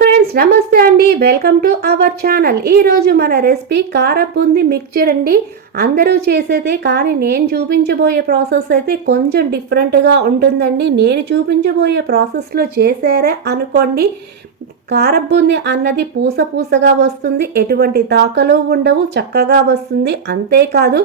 Friends, నమస్తే అండి. Welcome to our channel. ఈరోజు మన రెసిపీ కారపుంది మిక్చర్ అండి. అందరూ చేసేదే, కానీ నేను చూపించబోయే ప్రాసెస్ అయితే కొంచెం డిఫరెంట్గా ఉంటుందండి. నేను చూపించబోయే ప్రాసెస్లో చేశారే అనుకోండి, కారపుంది అన్నది పూసగా వస్తుంది, ఎటువంటి తాకలు ఉండవు, చక్కగా వస్తుంది. అంతేకాదు,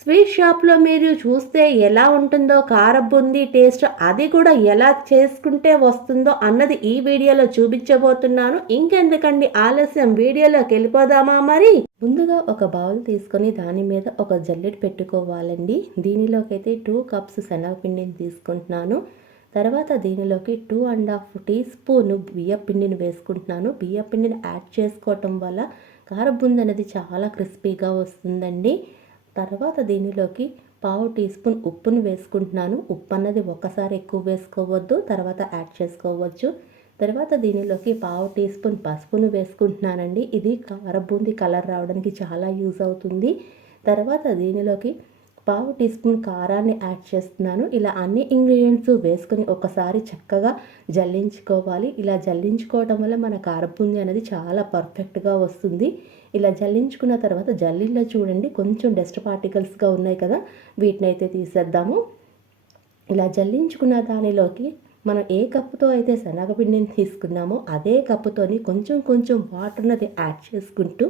స్వీట్ షాప్లో మీరు చూస్తే ఎలా ఉంటుందో కారబుందీ టేస్ట్, అది కూడా ఎలా చేసుకుంటే వస్తుందో అన్నది ఈ వీడియోలో చూపించబోతున్నాను. ఇంకెందుకండి ఆలస్యం, వీడియోలోకి వెళ్ళిపోదామా మరి. ముందుగా ఒక బౌల్ తీసుకొని దాని మీద ఒక జల్లెడ పెట్టుకోవాలండి. దీనిలోకి అయితే 2 కప్స్ శనగపిండిని తీసుకుంటున్నాను. తర్వాత దీనిలోకి 2.5 టీ స్పూన్ బియ్య పిండిని వేసుకుంటున్నాను. బియ్య పిండిని యాడ్ చేసుకోవటం వల్ల కారబుంది అనేది చాలా క్రిస్పీగా వస్తుందండి. తర్వాత దీనిలోకి 1/2 టీ స్పూన్ ఉప్పును వేసుకుంటున్నాను. ఉప్పు అన్నది ఒకసారి ఎక్కువ వేసుకోవద్దు, తర్వాత యాడ్ చేసుకోవచ్చు. తర్వాత దీనిలోకి 1/2 టీ స్పూన్ పసుపును వేసుకుంటున్నానండి. ఇది కారబూందీ కలర్ రావడానికి చాలా యూజ్ అవుతుంది. తర్వాత దీనిలోకి 1/2 టీ స్పూన్ కారాన్ని యాడ్ చేస్తున్నాను. ఇలా అన్ని ఇంగ్రీడియంట్స్ వేసుకొని ఒకసారి చక్కగా జల్లించుకోవాలి. ఇలా జల్లించుకోవడం వల్ల మన కారబూందీ అనేది చాలా పర్ఫెక్ట్గా వస్తుంది. ఇలా జల్లించుకున్న తర్వాత జల్లిలో చూడండి కొంచెం డస్ట్ పార్టికల్స్గా ఉన్నాయి కదా, వీటిని అయితే తీసేద్దాము. ఇలా జల్లించుకున్న దానిలోకి మనం ఏ కప్పుతో అయితే శనగపిండిని తీసుకున్నామో అదే కప్పుతోని కొంచెం వాటర్ అనేది యాడ్ చేసుకుంటూ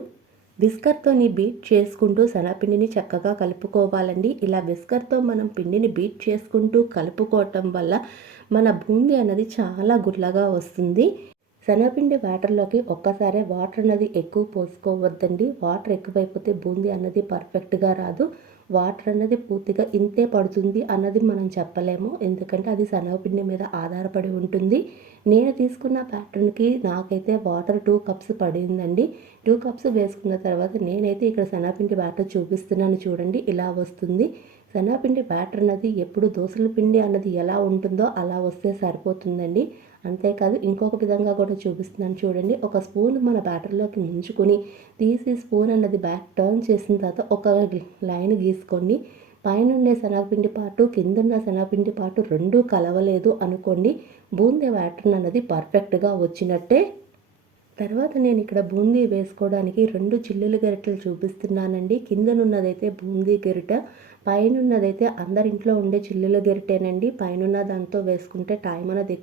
విస్కర్తోని బీట్ చేసుకుంటూ శనగపిండిని చక్కగా కలుపుకోవాలండి. ఇలా విస్కర్తో మనం పిండిని బీట్ చేసుకుంటూ కలుపుకోవటం వల్ల మన బూందీ అనేది చాలా గుల్లగా వస్తుంది. శనగపిండి వాటర్లోకి ఒక్కసారే వాటర్ అన్నది ఎక్కువ పోసుకోవద్దండి. వాటర్ ఎక్కువైపోతే బూందీ అన్నది పర్ఫెక్ట్గా రాదు. వాటర్ అన్నది పూర్తిగా ఇంతే పడుతుంది అన్నది మనం చెప్పలేము, ఎందుకంటే అది శనగపిండి మీద ఆధారపడి ఉంటుంది. నేను తీసుకున్న ప్యాటర్న్కి నాకైతే వాటర్ 2 కప్స్ పడిందండి. 2 కప్స్ వేసుకున్న తర్వాత నేనైతే ఇక్కడ శనగపిండి బ్యాటర్ చూపిస్తున్నాను చూడండి, ఇలా వస్తుంది. శనగపిండి బ్యాటర్ అన్నది ఎప్పుడు దోసల పిండి అన్నది ఎలా ఉంటుందో అలా వస్తే సరిపోతుందండి. అంతేకాదు, ఇంకొక విధంగా కూడా చూపిస్తున్నాను చూడండి. ఒక స్పూన్ మన బ్యాటర్లోకి ముంచుకొని తీసి స్పూన్ అన్నది బ్యాక్ టర్న్ చేసిన తర్వాత ఒక లైన్ గీసుకోండి. పైనుండే శనగపిండి పాటు కిందున్న శనగపిండి పాటు రెండూ కలవలేదు అనుకోండి, బూందీ బ్యాటర్ అన్నది పర్ఫెక్ట్గా వచ్చినట్టే. తర్వాత నేను ఇక్కడ బూందీ వేసుకోవడానికి 2 చిల్లులు గరిటెలు చూపిస్తున్నానండి. కిందనున్నదైతే బూందీ గరిట, పైనున్నదైతే అందరింట్లో ఉండే చిల్లుల గరిటేనండి. పైనున్న దాంతో వేసుకుంటే టైం అనేది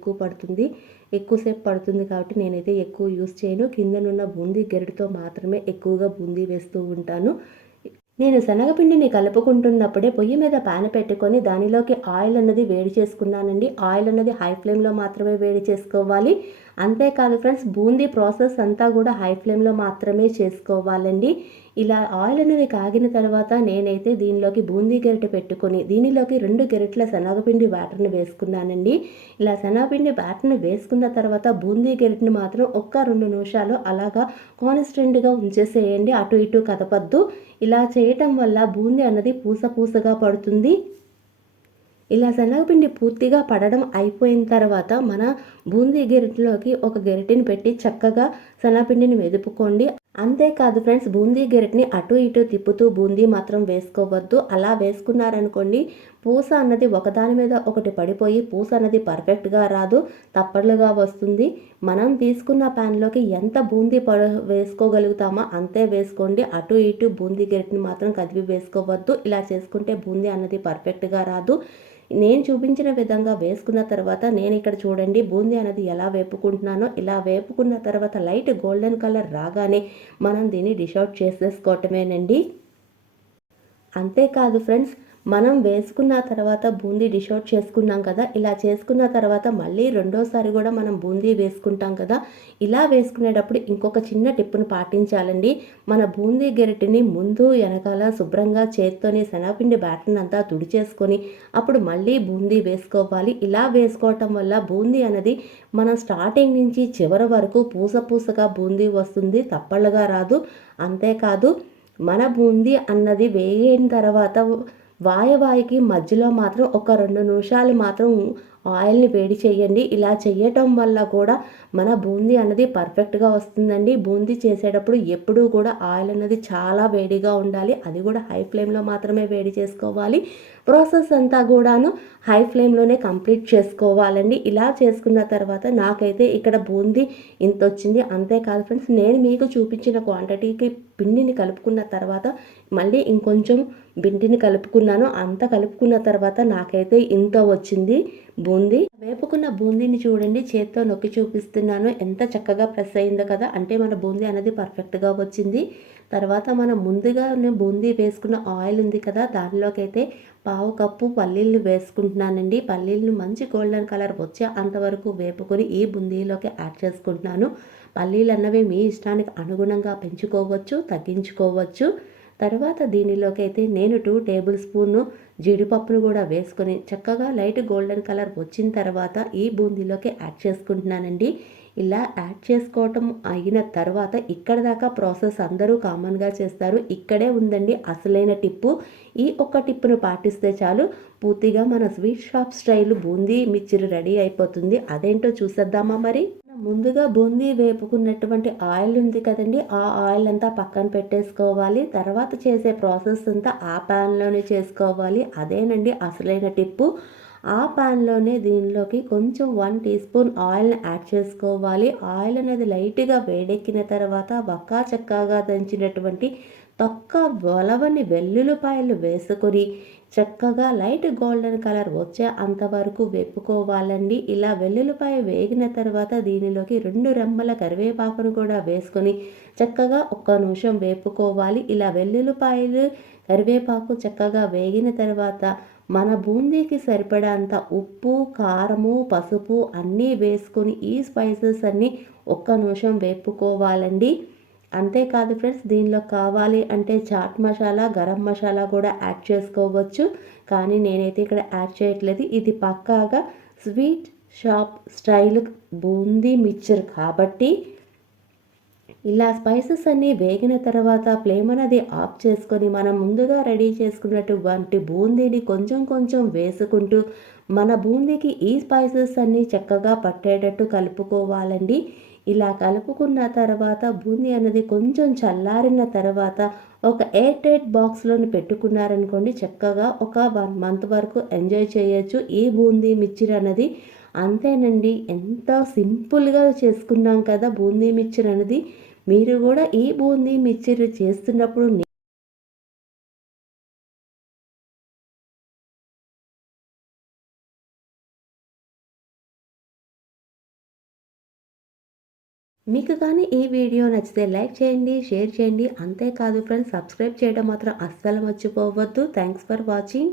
ఎక్కువసేపు పడుతుంది కాబట్టి నేనైతే ఎక్కువ యూస్ చేయను. కిందనున్న బూందీ గరిటతో మాత్రమే ఎక్కువగా బూందీ వేస్తూ ఉంటాను. నేను శనగపిండిని కలుపుకుంటున్నప్పుడే పొయ్యి మీద ప్యాన్ పెట్టుకొని దానిలోకి ఆయిల్ అన్నది వేడి చేసుకున్నానండి. ఆయిల్ అన్నది హై ఫ్లేమ్లో మాత్రమే వేడి చేసుకోవాలి. అంతేకాదు ఫ్రెండ్స్, బూందీ ప్రాసెస్ అంతా కూడా హై ఫ్లేమ్లో మాత్రమే చేసుకోవాలండి. ఇలా ఆయిల్ అనేది కాగిన తర్వాత నేనైతే దీనిలోకి బూందీ గరిటె పెట్టుకొని దీనిలోకి 2 గరిటెల శనగపిండి బ్యాటర్ని వేసుకున్నానండి. ఇలా శనగపిండి బ్యాటర్ని వేసుకున్న తర్వాత బూందీ గరిటెని మాత్రం 1-2 నిమిషాలు అలాగా కాన్స్టెంట్గా ఉంచేసేయండి, అటు ఇటు కదపద్దు. ఇలా చేయటం వల్ల బూందీ అన్నది పూసగా పడుతుంది. ఇలా శనగపిండి పూర్తిగా పడడం అయిపోయిన తర్వాత మన బూందీ గరిటెలోకి ఒక గరిటెని పెట్టి చక్కగా శనగపిండిని మెదుపుకోండి. అంతేకాదు ఫ్రెండ్స్, బూందీ గరిటెని అటు ఇటు తిప్పుతూ బూందీ మాత్రం వేసుకోవద్దు. అలా వేసుకున్నారనుకోండి, పూస అన్నది ఒకదాని మీద ఒకటి పడిపోయి పూస అన్నది పర్ఫెక్ట్గా రాదు, తప్పట్లుగా వస్తుంది. మనం తీసుకున్న ప్యాన్లోకి ఎంత బూందీ వేసుకోగలుగుతామో అంతే వేసుకోండి. అటు ఇటు బూందీ గరిటెని మాత్రం కదిపి వేసుకోవద్దు. ఇలా చేసుకుంటే బూందీ అన్నది పర్ఫెక్ట్గా రాదు. నేను చూపించిన విధంగా వేసుకున్న తర్వాత నేను ఇక్కడ చూడండి బూందీ అనేది ఎలా వేపుకుంటున్నానో. ఇలా వేపుకున్న తర్వాత లైట్ గోల్డెన్ కలర్ రాగానే మనం దీన్ని డిష్ అవుట్ చేసేసుకోవటమేనండి. అంతేకాదు ఫ్రెండ్స్, మనం వేసుకున్న తర్వాత బూందీ డిష్ అవుట్ చేసుకున్నాం కదా, ఇలా చేసుకున్న తర్వాత మళ్ళీ రెండోసారి కూడా మనం బూందీ వేసుకుంటాం కదా. ఇలా వేసుకునేటప్పుడు ఇంకొక చిన్న టిప్పును పాటించాలండి. మన బూందీ గరిటెని ముందు వెనకాల శుభ్రంగా చేత్తోని శనగపిండి బ్యాటర్ని అంతా తుడిచేసుకొని అప్పుడు మళ్ళీ బూందీ వేసుకోవాలి. ఇలా వేసుకోవటం వల్ల బూందీ అనేది మనం స్టార్టింగ్ నుంచి చివరి వరకు పూసగా బూందీ వస్తుంది, తప్పళ్ళగా రాదు. అంతేకాదు, మన బూందీ అన్నది వేయిన తర్వాత వాయికి మధ్యలో మాత్రం ఒక 2 నిమిషాలు మాత్రం ఆయిల్ని వేడి చేయండి. ఇలా చేయటం వల్ల కూడా మన బూందీ అన్నది పర్ఫెక్ట్గా వస్తుందండి. బూందీ చేసేటప్పుడు ఎప్పుడూ కూడా ఆయిల్ అన్నది చాలా వేడిగా ఉండాలి. అది కూడా హై ఫ్లేమ్లో మాత్రమే వేడి చేసుకోవాలి. ప్రాసెస్ అంతా కూడాను హై ఫ్లేమ్లోనే కంప్లీట్ చేసుకోవాలండి. ఇలా చేసుకున్న తర్వాత నాకైతే ఇక్కడ బూందీ ఇంత వచ్చింది. అంతేకాదు ఫ్రెండ్స్, నేను మీకు చూపించిన క్వాంటిటీకి పిండిని కలుపుకున్న తర్వాత మళ్ళీ ఇంకొంచెం పిండిని కలుపుకున్నాను. అంత కలుపుకున్న తర్వాత నాకైతే ఇంత వచ్చింది బూందీ. వేపుకున్న బూందీని చూడండి, చేత్తో నొక్కి చూపిస్తున్నాను. ఎంత చక్కగా ప్రెస్ అయిందో కదా, అంటే మన బూందీ అనేది పర్ఫెక్ట్గా వచ్చింది. తర్వాత మనం ముందుగా బూందీ వేసుకున్న ఆయిల్ ఉంది కదా, దానిలోకి అయితే పావు కప్పు పల్లీలు వేసుకుంటున్నానండి. పల్లీలను మంచి గోల్డెన్ కలర్ వచ్చే అంతవరకు వేపుకొని ఈ బూందీలోకి యాడ్ చేసుకుంటున్నాను. పల్లీలు అన్నవి మీ ఇష్టానికి అనుగుణంగా పెంచుకోవచ్చు, తగ్గించుకోవచ్చు. తర్వాత దీనిలోకి అయితే నేను 2 టేబుల్ స్పూన్ జీడిపప్పును కూడా వేసుకొని చక్కగా లైట్ గోల్డెన్ కలర్ వచ్చిన తర్వాత ఈ బూందీలోకి యాడ్ చేసుకుంటున్నానండి. ఇలా యాడ్ చేసుకోవటం అయిన తర్వాత ఇక్కడ దాకా ప్రాసెస్ అందరూ కామన్గా చేస్తారు. ఇక్కడే ఉందండి అసలైన టిప్పు. ఈ ఒక్క టిప్పును పాటిస్తే చాలు, పూర్తిగా మన sweet shop style boondi mixture ready అయిపోతుంది. అదేంటో చూసేద్దామా మరి. ముందుగా బూందీ వేపుకున్నటువంటి ఆయిల్ ఉంది కదండి, ఆ ఆయిల్ అంతా పక్కన పెట్టేసుకోవాలి. తర్వాత చేసే ప్రాసెస్ అంతా ఆ ప్యాన్లోనే చేసుకోవాలి. అదేనండి అసలైన టిప్పు. ఆ ప్యాన్లోనే దీనిలోకి కొంచెం 1 టీ స్పూన్ ఆయిల్ని యాడ్ చేసుకోవాలి. ఆయిల్ అనేది లైట్గా వేడెక్కిన తర్వాత బక్కా చక్కగా దంచినటువంటి తొక్క బొలవని వెల్లుల్లిపాయలు వేసుకొని చక్కగా లైట్ గోల్డెన్ కలర్ వచ్చే అంతవరకు వేపుకోవాలండి. ఇలా వెల్లుల్లిపాయ వేగిన తర్వాత దీనిలోకి 2 రెమ్మల కరివేపాకును కూడా వేసుకొని చక్కగా 1 నిమిషం వేపుకోవాలి. ఇలా వెల్లుల్లిపాయలు కరివేపాకు చక్కగా వేగిన తర్వాత మన బూందీకి సరిపడంత ఉప్పు, కారము, పసుపు అన్నీ వేసుకొని ఈ స్పైసెస్ అన్నీ 1 నిమిషం వేపుకోవాలండి. అంతేకాదు ఫ్రెండ్స్, దీనిలో కావాలి అంటే చాట్ మసాలా, గరం మసాలా కూడా యాడ్ చేసుకోవచ్చు. కానీ నేనైతే ఇక్కడ యాడ్ చేయట్లేదు. ఇది పక్కాగా sweet shop style boondi mixture కాబట్టి ఇలా స్పైసెస్ అన్నీ వేగిన తర్వాత ఫ్లేమ్ అనేది ఆఫ్ చేసుకొని మనం ముందుగా రెడీ చేసుకున్నటువంటి బూందీని కొంచెం కొంచెం వేసుకుంటూ మన బూందీకి ఈ స్పైసెస్ అన్నీ చక్కగా పట్టేటట్టు కలుపుకోవాలండి. ఇలా కలుపుకున్న తర్వాత బూందీ అనేది కొంచెం చల్లారిన తర్వాత ఒక ఎయిర్ టైట్ బాక్స్లోని పెట్టుకున్నారనుకోండి, చక్కగా ఒక 1 మంత్ వరకు ఎంజాయ్ చేయొచ్చు ఈ బూందీ మిక్చర్ అనేది. అంతేనండి, ఎంత సింపుల్గా చేసుకున్నాం కదా బూందీ మిక్చర్ అనేది. మీరు కూడా ఈ బూందీ మిక్చర్ చేస్తున్నప్పుడు మీకు కానీ ఈ వీడియో నచ్చితే లైక్ చేయండి, షేర్ చేయండి. అంతేకాదు ఫ్రెండ్స్, సబ్స్క్రైబ్ చేయడం మాత్రం అస్సలు మర్చిపోవద్దు. Thanks for watching.